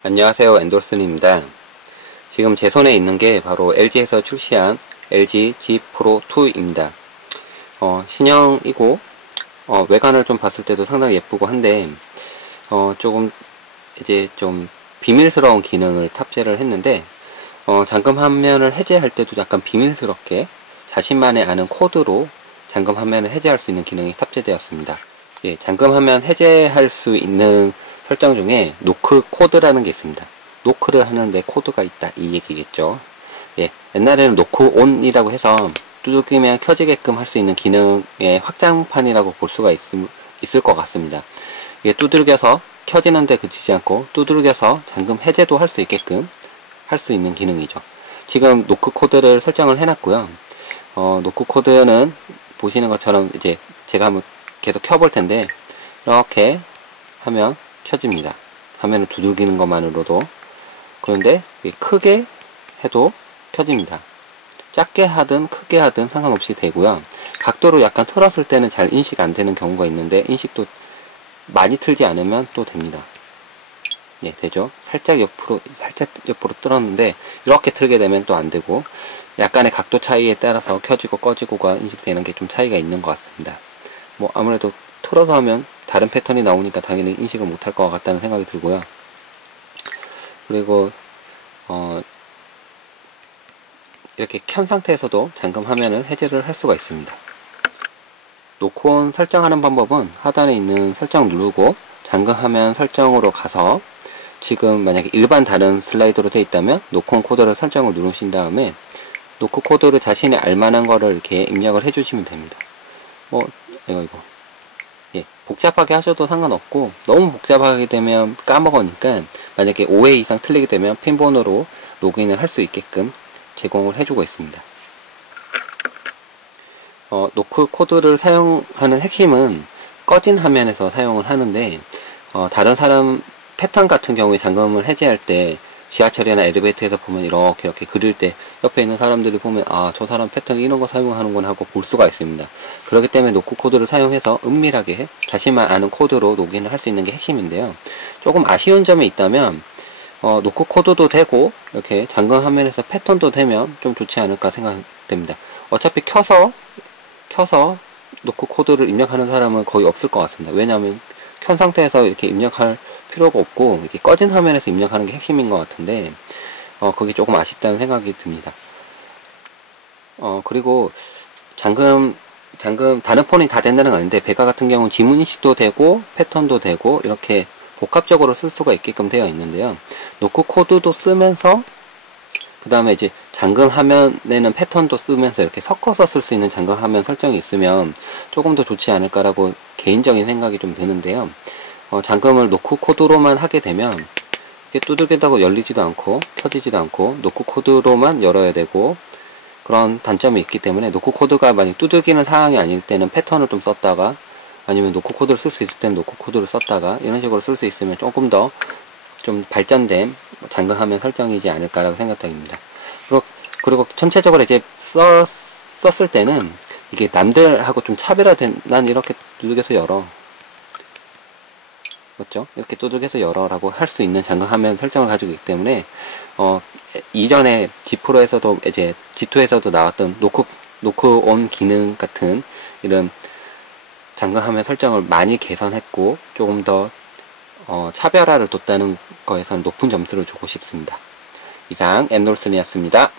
안녕하세요, 엔돌슨입니다. 지금 제 손에 있는 게 바로 LG에서 출시한 LG G 프로 2입니다. 신형이고 외관을 좀 봤을 때도 상당히 예쁘고 한데 조금 이제 좀 비밀스러운 기능을 탑재를 했는데 잠금 화면을 해제할 때도 약간 비밀스럽게 자신만의 아는 코드로 잠금 화면을 해제할 수 있는 기능이 탑재되었습니다. 예, 잠금 화면 해제할 수 있는 설정 중에 노크 코드라는 게 있습니다. 노크를 하는데 코드가 있다, 이 얘기겠죠. 예, 옛날에는 노크 온이라고 해서 두들기면 켜지게끔 할 수 있는 기능의 확장판이라고 볼 수가 있을 것 같습니다. 이게 두들겨서 켜지는데 그치지 않고 두들겨서 잠금 해제도 할 수 있게끔 할 수 있는 기능이죠. 지금 노크 코드를 설정을 해놨고요. 노크 코드는 보시는 것처럼 이제 제가 한번 계속 켜볼 텐데 이렇게 하면 켜집니다. 화면을 두들기는 것만으로도. 그런데 크게 해도 켜집니다. 작게 하든 크게 하든 상관없이 되고요. 각도로 약간 틀었을 때는 잘 인식 안 되는 경우가 있는데 인식도 많이 틀지 않으면 또 됩니다. 예, 되죠? 살짝 옆으로 틀었는데 이렇게 틀게 되면 또 안 되고 약간의 각도 차이에 따라서 켜지고 꺼지고가 인식되는 게 좀 차이가 있는 것 같습니다. 뭐 아무래도 틀어서 하면 다른 패턴이 나오니까 당연히 인식을 못할 것 같다는 생각이 들고요. 그리고 이렇게 켠 상태에서도 잠금 화면을 해제를 할 수가 있습니다. 노크온 설정하는 방법은 하단에 있는 설정 누르고 잠금 화면 설정으로 가서 지금 만약에 일반 다른 슬라이드로 되어 있다면 노크온 코드를 설정을 누르신 다음에 노크 코드를 자신이 알만한 거를 이렇게 입력을 해주시면 됩니다. 이거 예, 복잡하게 하셔도 상관없고 너무 복잡하게 되면 까먹으니까 만약에 5회 이상 틀리게 되면 핀번호로 로그인을 할 수 있게끔 제공을 해주고 있습니다. 노크 코드를 사용하는 핵심은 꺼진 화면에서 사용을 하는데 다른 사람 패턴 같은 경우에 잠금을 해제할 때 지하철이나 엘리베이터에서 보면 이렇게 그릴 때 옆에 있는 사람들이 보면 저 사람 패턴 이런 거 사용하는구나 하고 볼 수가 있습니다. 그렇기 때문에 노크 코드를 사용해서 은밀하게 자신만 아는 코드로 로그인을 할 수 있는 게 핵심인데요. 조금 아쉬운 점이 있다면 노크 코드도 되고 이렇게 잠금 화면에서 패턴도 되면 좀 좋지 않을까 생각됩니다. 어차피 켜서 노크 코드를 입력하는 사람은 거의 없을 것 같습니다. 왜냐하면 켠 상태에서 이렇게 입력할 필요가 없고 이렇게 꺼진 화면에서 입력하는 게 핵심인 것 같은데 그게 조금 아쉽다는 생각이 듭니다. 그리고 잠금 다른 폰이 다 된다는 건 아닌데 베가 같은 경우는 지문 인식도 되고 패턴도 되고 이렇게 복합적으로 쓸 수가 있게끔 되어 있는데요. 노크 코드도 쓰면서 그 다음에 이제 잠금 화면에는 패턴도 쓰면서 이렇게 섞어서 쓸 수 있는 잠금 화면 설정이 있으면 조금 더 좋지 않을까라고 개인적인 생각이 좀 드는데요. 잠금을 노크 코드로만 하게 되면 이게 두들긴다고 열리지도 않고 켜지지도 않고 노크 코드로만 열어야 되고 그런 단점이 있기 때문에 노크 코드가 만약 두들기는 상황이 아닐 때는 패턴을 좀 썼다가 아니면 노크 코드를 쓸 수 있을 때는 노크 코드를 썼다가 이런 식으로 쓸 수 있으면 조금 더 좀 발전된 잠금 화면 설정이지 않을까라고 생각됩니다. 그리고 전체적으로 이제 썼을 때는 이게 남들하고 좀 차별화된 난 이렇게 두들겨서 열어 맞죠? 이렇게 두들겨서 열어라고 할 수 있는 잠금 화면 설정을 가지고 있기 때문에 이전에 G 프로에서도 이제 G2에서도 나왔던 노크 온 기능 같은 이런 잠금 화면 설정을 많이 개선했고 조금 더 차별화를 뒀다는 거에서는 높은 점수를 주고 싶습니다. 이상 엔돌슨이었습니다.